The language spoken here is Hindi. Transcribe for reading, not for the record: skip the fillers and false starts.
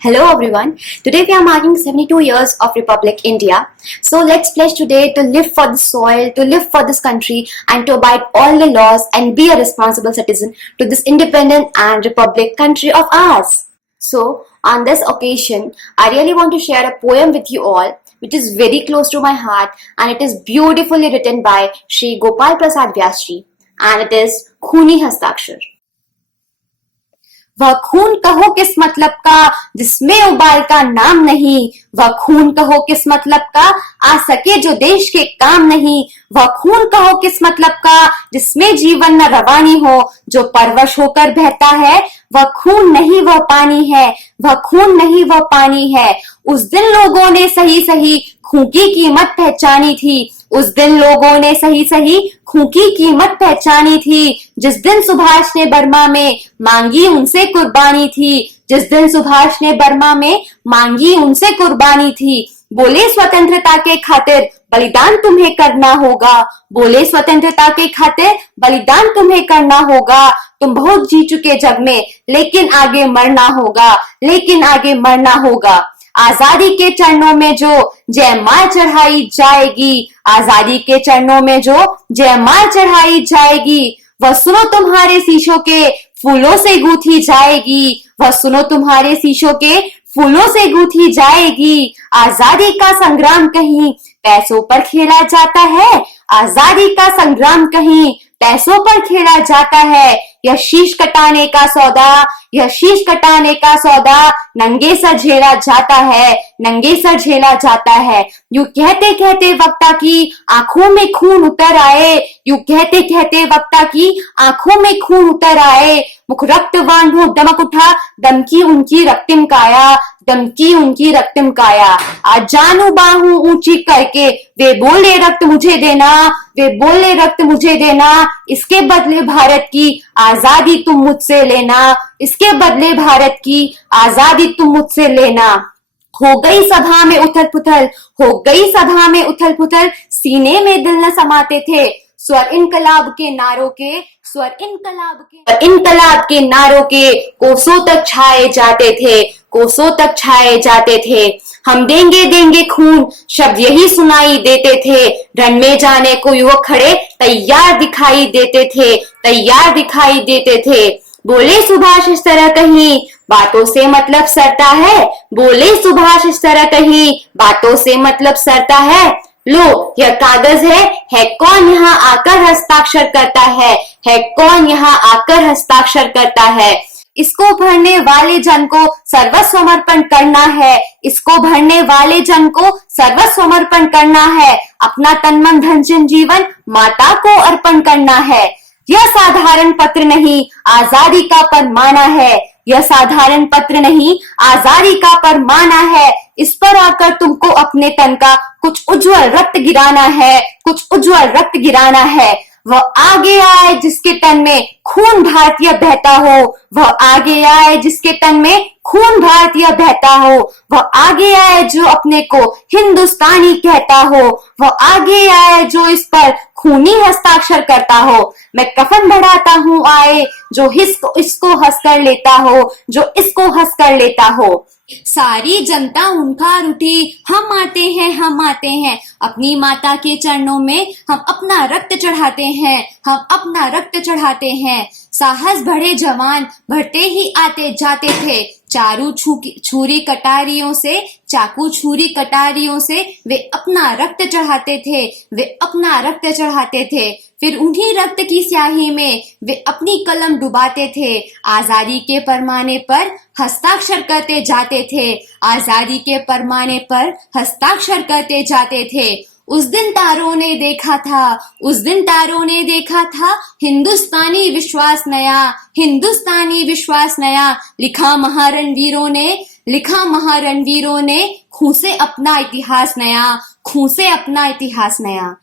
Hello everyone. Today we are marking 72 years of Republic India. So let's pledge today to live for the soil, to live for this country and to abide all the laws and be a responsible citizen to this independent and republic country of ours. So on this occasion, I really want to share a poem with you all which is very close to my heart and it is beautifully written by Shri Gopal Prasad Vyasji and it is Khooni Hastakshar. वह खून कहो किस मतलब का जिसमें उबाल का नाम नहीं, वह खून कहो किस मतलब का आ सके जो देश के काम नहीं, वह खून कहो किस मतलब का जिसमें जीवन न रवानी हो, जो परवश होकर बहता है वह खून नहीं वह पानी है, वह खून नहीं वह पानी है। उस दिन लोगों ने सही सही खून की कीमत पहचानी थी, उस दिन लोगों ने सही सही खून की कीमत पहचानी थी, जिस दिन सुभाष ने बर्मा में मांगी उनसे कुर्बानी थी, जिस दिन सुभाष ने बर्मा में मांगी उनसे कुर्बानी थी। बोले स्वतंत्रता के खातिर बलिदान तुम्हें करना होगा, बोले स्वतंत्रता के खातिर बलिदान तुम्हें करना होगा। तुम बहुत जी चुके जग में लेकिन आगे मरना होगा, लेकिन आगे मरना होगा। आजादी के चरणों में जो जयमाल चढ़ाई जाएगी, आजादी के चरणों में जो जयमाल चढ़ाई जाएगी, वह सुनो तुम्हारे शीशों के फूलों से गूंथी जाएगी, वह सुनो तुम्हारे शीशों के फूलों से गूंथी जाएगी। आजादी का संग्राम कहीं पैसों पर खेला जाता है, आजादी का संग्राम कहीं पैसों पर खेला जाता है। यह शीश कटाने का सौदा, यह शीश कटाने का सौदा नंगे सर झेला जाता है, नंगे सर झेला जाता है। यूं कहते कहते वक्ता की आंखों में खून उतर आए, यूं कहते कहते वक्ता की आंखों में खून उतर आए। मुख रक्तवान हो दमक उठा, दम की उनकी रक्तिम काया, दम की उनकी रक्तिम काया। आज जानू बाहू ऊंची करके वे बोले रक्त मुझे देना, वे बोले रक्त मुझे देना, इसके बदले भारत की आजादी तुम मुझसे लेना, इसके बदले भारत की आजादी तुम मुझसे लेना। हो गई सभा में उथल पुथल, हो गई सभा में उथल पुथल, सीने में दिल न समाते थे स्वर इनकलाब के नारों के, स्वर इनकलाब के नारों के कोसों तक छाए जाते थे, कोसों तक छाए जाते थे। हम देंगे देंगे खून शब्द यही सुनाई देते थे, रण में जाने को युवक खड़े तैयार दिखाई देते थे, तैयार दिखाई देते थे। बोले सुभाष इस तरह कहीं बातों से मतलब सरता है, बोले सुभाष इस तरह कहीं बातों से मतलब सरता है। लो यह कागज है कौन यहाँ आकर हस्ताक्षर करता है कौन यहाँ आकर हस्ताक्षर करता है। इसको भरने वाले जन को सर्वस्व समर्पण करना है, इसको भरने वाले जन को सर्वस्व समर्पण करना है। अपना तन मन धन जन जीवन माता को अर्पण करना है। यह साधारण पत्र नहीं आजादी का परमाना है, यह साधारण पत्र नहीं आजादी का परमाना है। इस पर आकर तुमको अपने तन का कुछ उज्जवल रक्त गिराना है, कुछ उज्जवल रक्त गिराना है। वह आगे आए जिसके तन में खून भारतीय बहता हो, वह आगे आए जिसके तन में खून भारतीय बहता हो, वह आगे आए जो अपने को हिंदुस्तानी कहता हो, वह आगे आए जो इस पर खूनी हस्ताक्षर करता हो। मैं कफन बढ़ाता हूँ आए जो इसको हंस कर लेता हो, जो इसको हंस कर लेता हो। सारी जनता उनका रूठी, हम आते हैं, हम आते हैं, अपनी माता के चरणों में हम अपना रक्त चढ़ाते हैं, हम अपना रक्त चढ़ाते हैं। साहस भरे जवान बढ़ते ही आते जाते थे, चारू छुरी कटारियों से, चाकू छुरी कटारियों से वे अपना रक्त चढ़ाते थे, वे अपना रक्त चढ़ाते थे। फिर उन्हीं रक्त की स्याही में वे अपनी कलम डुबाते थे, आजादी के परमाने पर हस्ताक्षर करते जाते थे, आजादी के परमाने पर हस्ताक्षर करते जाते थे। उस दिन तारों ने देखा था, उस दिन तारों ने देखा था हिंदुस्तानी विश्वास नया, हिंदुस्तानी विश्वास नया। लिखा महारणवीरों ने, लिखा महारणवीरों ने खून से अपना इतिहास नया, खून से अपना इतिहास नया।